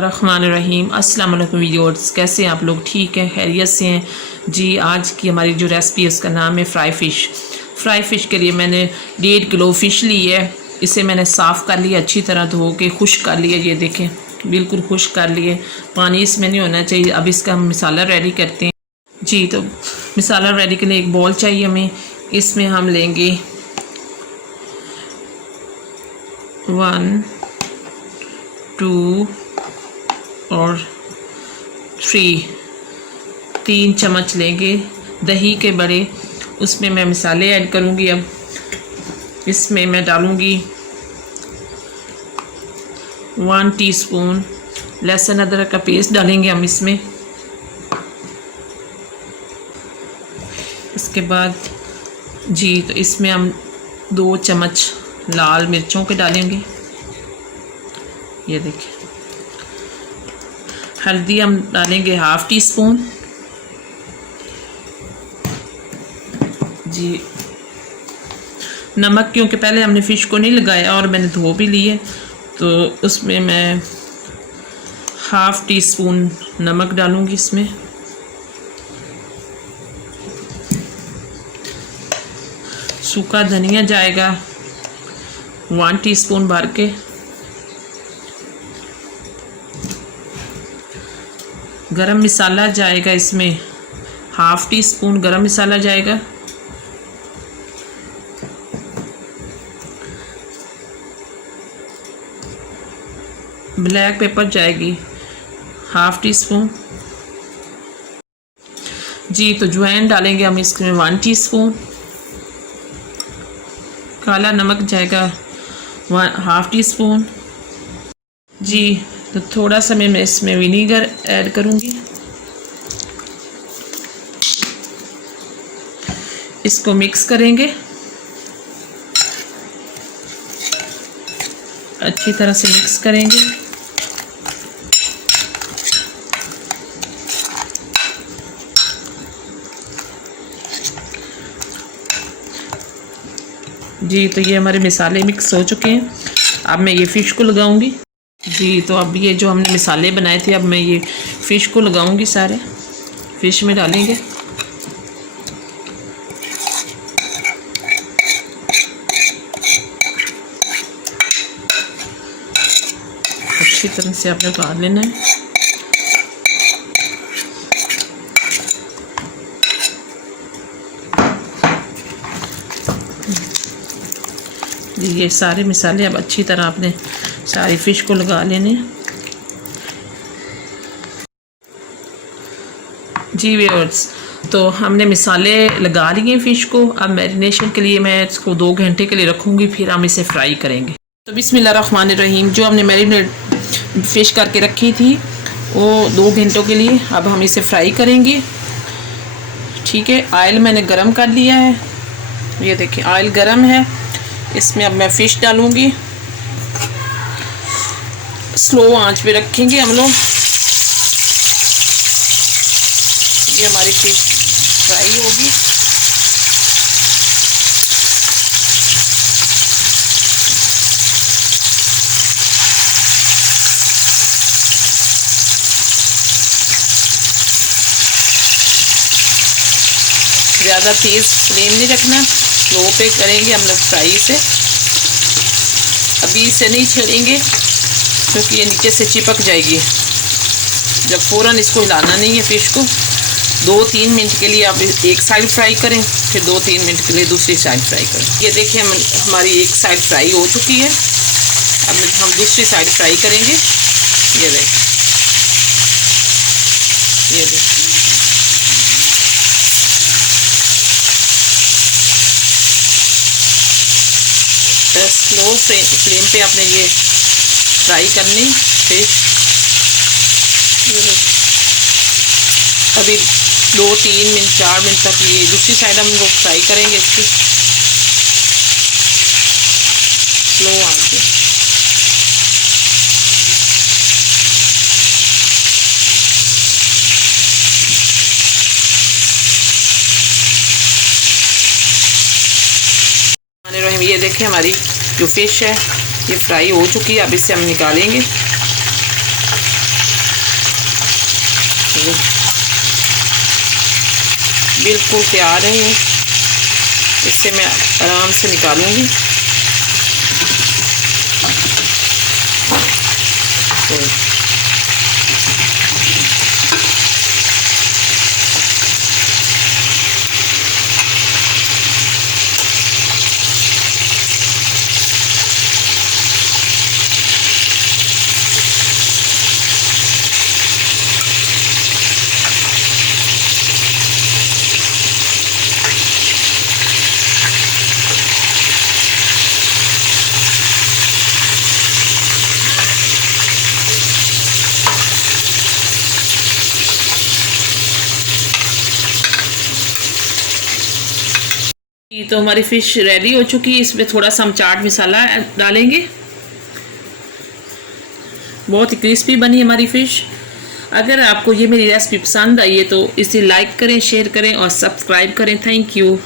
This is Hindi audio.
बिस्मिल्लाहिर्रहमानिर्रहीम। अस्सलाम वालेकुम व्यूअर्स, कैसे हैं आप लोग? ठीक हैं, खैरियत से हैं जी। आज की हमारी जो रेसिपी है उसका नाम है फ्राई फ़िश। फ्राई फ़िश के लिए मैंने 1.5 किलो फ़िश ली है। इसे मैंने साफ़ कर लिया, अच्छी तरह धो के खुश्क कर लिया। ये देखें, बिल्कुल खुश्क कर लिए, पानी इसमें नहीं होना चाहिए। अब इसका हम मसाला रेडी करते हैं जी। तो मसाला रेडी के लिए एक बॉल चाहिए हमें। इसमें हम लेंगे 1, 2 और 3 चम्मच लेंगे दही के बड़े। उसमें मैं मसाले ऐड करूँगी। अब इसमें मैं डालूँगी 1 टीस्पून लहसुन अदरक का पेस्ट डालेंगे हम इसमें। इसके बाद जी तो इसमें हम 2 चम्मच लाल मिर्चों के डालेंगे। ये देखिए, हल्दी हम डालेंगे 1/2 टीस्पून जी। नमक, क्योंकि पहले हमने फ़िश को नहीं लगाया और मैंने धो भी लिए, तो उसमें मैं 1/2 टीस्पून नमक डालूंगी इसमें। सूखा धनिया जाएगा 1 टीस्पून भर के। गरम मसाला जाएगा इसमें 1/2 टीस्पून गरम मसाला जाएगा। ब्लैक पेपर जाएगी 1/2 टीस्पून जी। तो अजवाइन डालेंगे हम इसमें 1 टीस्पून। काला नमक जाएगा 1/2 टीस्पून जी। तो थोड़ा सा मैं इसमें विनीगर ऐड करूँगी। इसको मिक्स करेंगे, अच्छी तरह से मिक्स करेंगे। जी तो ये हमारे मसाले मिक्स हो चुके हैं। अब मैं ये फ़िश को लगाऊंगी जी। तो अब ये जो हमने मसाले बनाए थे, अब मैं ये फ़िश को लगाऊंगी, सारे फ़िश में डालेंगे। अच्छी तरह से आपने उतार लेना है। ये सारे मसाले अब अच्छी तरह आपने सारी फ़िश को लगा लेने जी व्यूअर्स। तो हमने मसाले लगा लिए फ़िश को। अब मैरिनेशन के लिए मैं इसको 2 घंटे के लिए रखूँगी, फिर हम इसे फ्राई करेंगे। तो बिस्मिल्लाहिर्रहमानिर्रहीम, जो हमने मैरिनेट फ़िश करके रखी थी वो 2 घंटों के लिए, अब हम इसे फ्राई करेंगे। ठीक है, ऑयल मैंने गरम कर लिया है। ये देखिए ऑयल गरम है। इसमें अब मैं फ़िश डालूँगी। स्लो आंच पे रखेंगे हम लोग। ये हमारी फ़िश फ्राई होगी। ज़्यादा तेज़ फ्लेम नहीं रखना, स्लो पे करेंगे हम लोग फ्राई से। अभी इसे नहीं छेड़ेंगे क्योंकि ये नीचे से चिपक जाएगी। जब फ़ौरन इसको हिलाना नहीं है फ़िश को। 2-3 मिनट के लिए आप एक साइड फ्राई करें, फिर 2-3 मिनट के लिए दूसरी साइड फ्राई करें। ये देखिए हमारी एक साइड फ्राई हो चुकी है। अब हम दूसरी साइड फ्राई करेंगे। ये देखिए, ये देखिए, स्लो फ्लेम पे आपने ये फ्राई करनी फिश। अभी 2-3 मिनट 4 मिनट तक ये दूसरी साइड हम लोग फ्राई करेंगे इसकी स्लो आंच पे। ये देखें हमारी जो फ़िश है ये फ्राई हो चुकी है। अब इसे हम निकालेंगे। बिल्कुल तैयार है ये। इससे मैं आराम से निकालूंगी। तो ये तो हमारी फ़िश रेडी हो चुकी है। इसमें थोड़ा सा हम चाट मसाला डालेंगे। बहुत ही क्रिस्पी बनी हमारी फ़िश। अगर आपको ये मेरी रेसिपी पसंद आई है तो इसे लाइक करें, शेयर करें और सब्सक्राइब करें। Thank you.